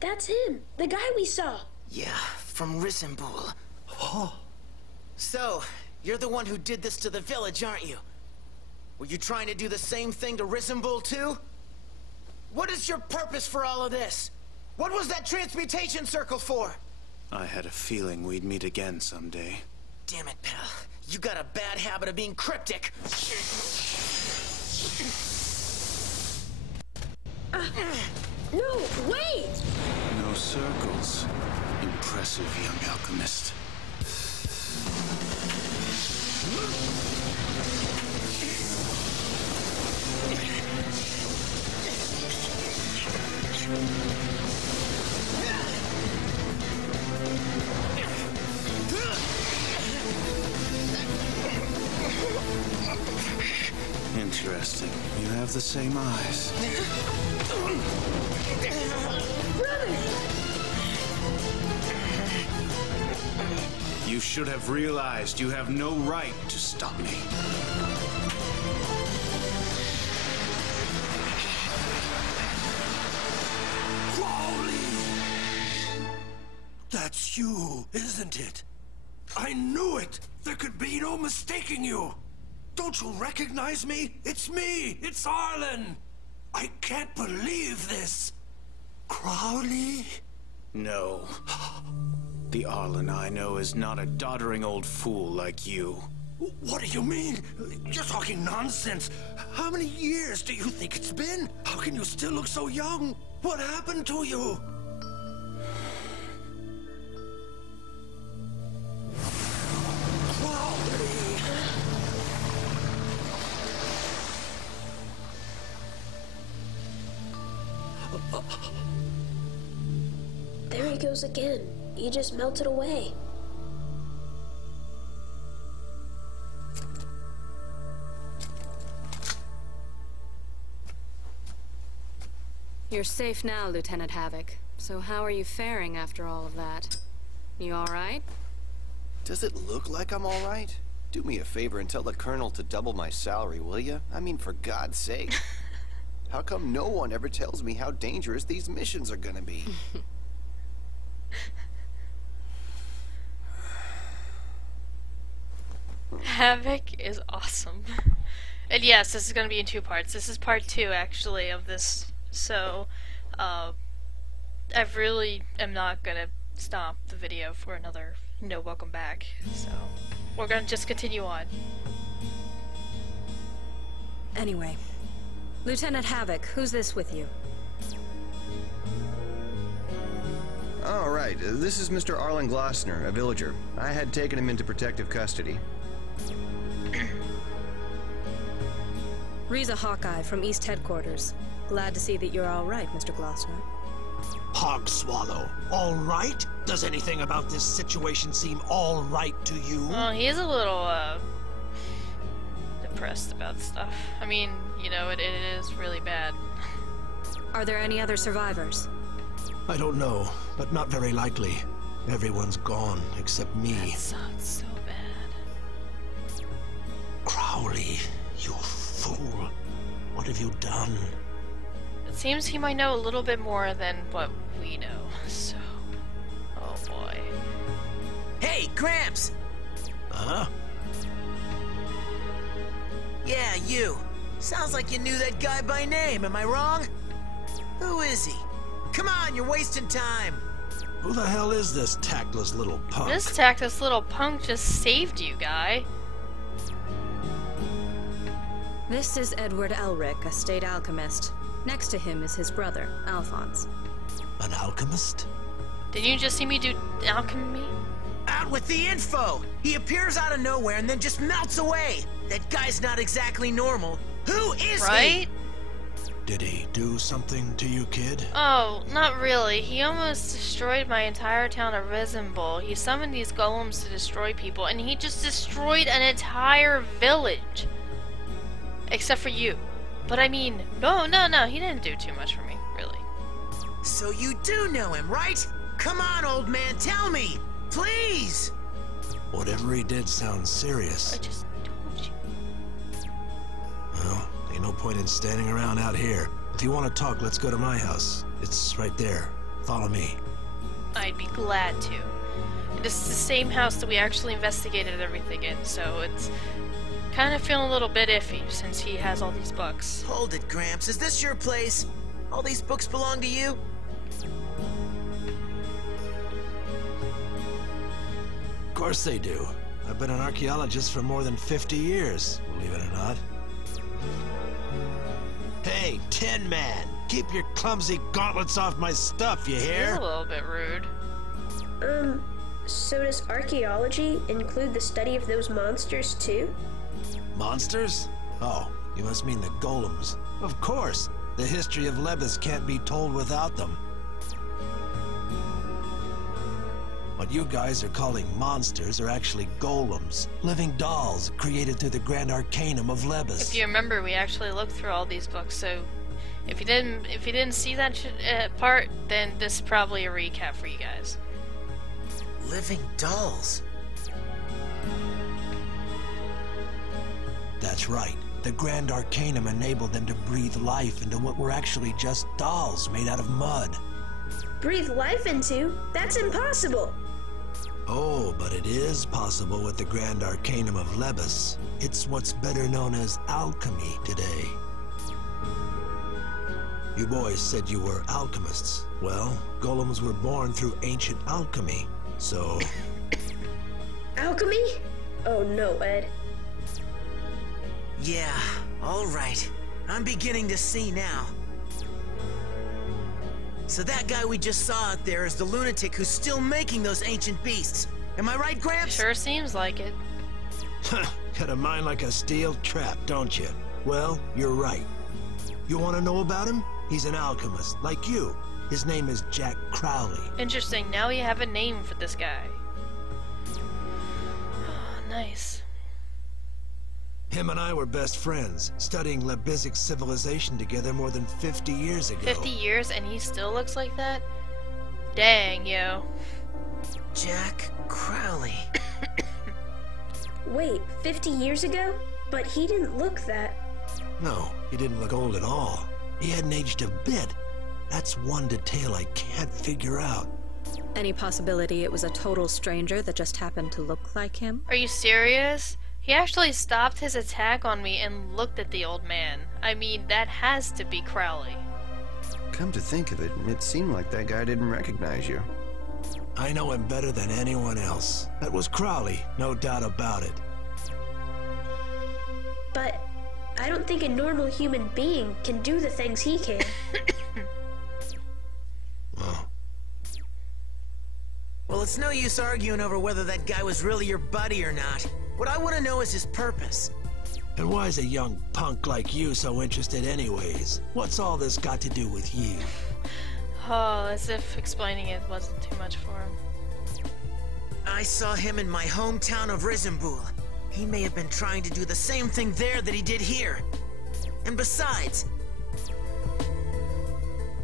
That's him, the guy we saw. Yeah, from Risenbul. Oh. So, you're the one who did this to the village, aren't you? Were you trying to do the same thing to Risenbul too? What is your purpose for all of this? What was that transmutation circle for? I had a feeling we'd meet again someday. Damn it, pal. You got a bad habit of being cryptic. No, wait! No circles. Impressive, young alchemist. Interesting. You have the same eyes. Brother! You should have realized you have no right to stop me. That's you, isn't it? I knew it! There could be no mistaking you! Don't you recognize me? It's me! It's Arlen! I can't believe this! Crowley? No. The Arlen I know is not a doddering old fool like you. What do you mean? You're talking nonsense! How many years do you think it's been? How can you still look so young? What happened to you? There he goes again. He just melted away. You're safe now, Lieutenant Havoc. So how are you faring after all of that? You all right? Does it look like I'm all right? Do me a favor and tell the Colonel to double my salary, will you? I mean, for God's sake. How come no one ever tells me how dangerous these missions are gonna be? Havoc is awesome. And yes, this is going to be in 2 parts. This is part 2, actually, of this. So, I really am not going to stop the video for another no welcome back. So, we're going to just continue on. Anyway, Lieutenant Havoc, who's this with you? All right, this is Mr. Arlen Glossner, a villager. I had taken him into protective custody. Riza Hawkeye from East Headquarters. Glad to see that you're all right, Mr. Glossner. Hog Swallow, all right? Does anything about this situation seem all right to you? Well, he's a little, depressed about stuff. I mean, you know, it is really bad. Are there any other survivors? I don't know, but not very likely. Everyone's gone except me. That sucks so bad. Crowley, you fool. What have you done? It seems he might know a little bit more than what we know, so... Oh boy. Hey, Gramps! Huh? Yeah, you. Sounds like you knew that guy by name, am I wrong? Who is he? Come on, you're wasting time! Who the hell is this tactless little punk? This tactless little punk just saved you, guy. This is Edward Elric, a state alchemist. Next to him is his brother, Alphonse. An alchemist? Did you just see me do alchemy? Out with the info! He appears out of nowhere and then just melts away! That guy's not exactly normal. Who is he? Right? Did he do something to you, kid? Oh, not really. He almost destroyed my entire town of Risenbul. He summoned these golems to destroy people, and he just destroyed an entire village. Except for you. But I mean, no, he didn't do too much for me, really. So you do know him, right? Come on, old man, tell me! Please! Whatever he did sounds serious. I just told you. point in standing around out here. If you want to talk, let's go to my house. It's right there. Follow me. I'd be glad to. This is the same house that we actually investigated everything in, so it's kind of feeling a little bit iffy since he has all these books. Hold it, Gramps. Is this your place? All these books belong to you? Of course they do. I've been an archaeologist for more than 50 years, believe it or not. Hey, Tin Man! Keep your clumsy gauntlets off my stuff, you He's hear? a little bit rude. So does archaeology include the study of those monsters too? Monsters? Oh, you must mean the golems. Of course! The history of Lebes can't be told without them. What you guys are calling monsters are actually golems, living dolls created through the grand arcanum of Lebes. If you remember, we actually looked through all these books, so if you didn't see that part, then this is probably a recap for you guys. Living dolls. That's right. The grand arcanum enabled them to breathe life into what were actually just dolls made out of mud. Breathe life into? That's impossible! Oh, but it is possible with the Grand Arcanum of Lebes. It's what's better known as alchemy today. You boys said you were alchemists. Well, golems were born through ancient alchemy, so... Alchemy? Oh no, Ed. Yeah, all right. I'm beginning to see now. So that guy we just saw out there is the lunatic who's still making those ancient beasts. Am I right, Gramps? Sure seems like it. Got a mind like a steel trap, don't you? Well, you're right. You want to know about him? He's an alchemist, like you. His name is Jack Crowley. Interesting, now we have a name for this guy. Oh, nice. Him and I were best friends, studying Lebesic civilization together more than 50 years ago. 50 years and he still looks like that? Dang, yo. Jack Crowley. Wait, 50 years ago? But he didn't look that. No, he didn't look old at all. He hadn't aged a bit. That's one detail I can't figure out. Any possibility it was a total stranger that just happened to look like him? Are you serious? He actually stopped his attack on me and looked at the old man. I mean, that has to be Crowley. Come to think of it, it seemed like that guy didn't recognize you. I know him better than anyone else. That was Crowley, no doubt about it. But I don't think a normal human being can do the things he can. Well, it's no use arguing over whether that guy was really your buddy or not. What I want to know is his purpose. And why is a young punk like you so interested anyways? What's all this got to do with you? Oh, as if explaining it wasn't too much for him. I saw him in my hometown of Rizambul. He may have been trying to do the same thing there that he did here. And besides...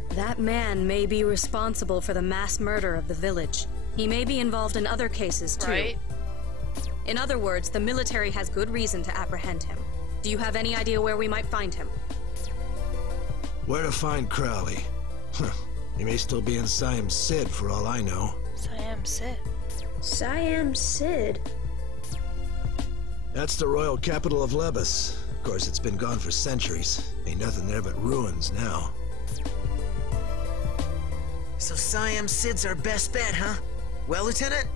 That man may be responsible for the mass murder of the village. He may be involved in other cases, too. Right? In other words, the military has good reason to apprehend him. Do you have any idea where we might find him? Where to find Crowley? He may still be in Siam Sid, for all I know. Siam Sid. Siam Sid? That's the royal capital of Lebes. Of course, it's been gone for centuries. Ain't nothing there but ruins now. So Siam Sid's our best bet, huh? Well, Lieutenant?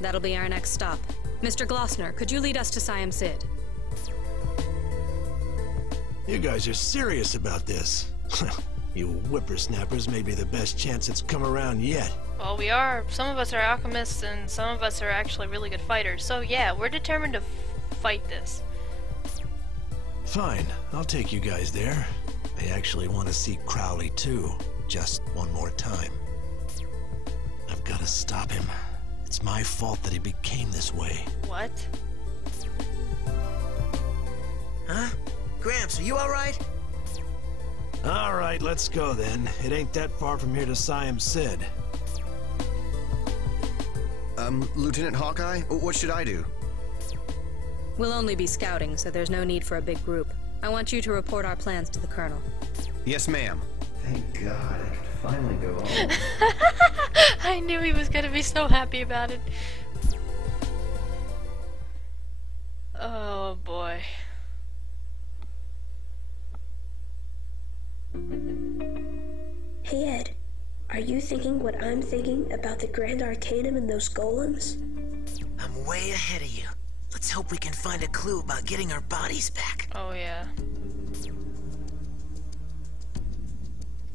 That'll be our next stop. Mr. Glossner, could you lead us to Siam Sid? You guys are serious about this. You whippersnappers may be the best chance it's come around yet. Well, we are. Some of us are alchemists and some of us are actually really good fighters. So yeah, we're determined to fight this. Fine, I'll take you guys there. I actually want to see Crowley too. Just one more time. I've got to stop him. It's my fault that he became this way. What? Huh? Gramps, are you alright? Alright, let's go then. It ain't that far from here to Siam Sid. Lieutenant Hawkeye, what should I do? We'll only be scouting, so there's no need for a big group. I want you to report our plans to the Colonel. Yes, ma'am. Thank God I can finally go home. I knew he was gonna be so happy about it. Oh boy. Hey Ed, are you thinking what I'm thinking about the Grand Arcanum and those golems? I'm way ahead of you. Let's hope we can find a clue about getting our bodies back. Oh yeah.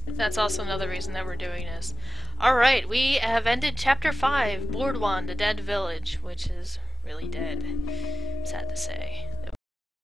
That's also another reason that we're doing this. Alright, we have ended Chapter 5, Board 1, The Dead Village, which is really dead. Sad to say.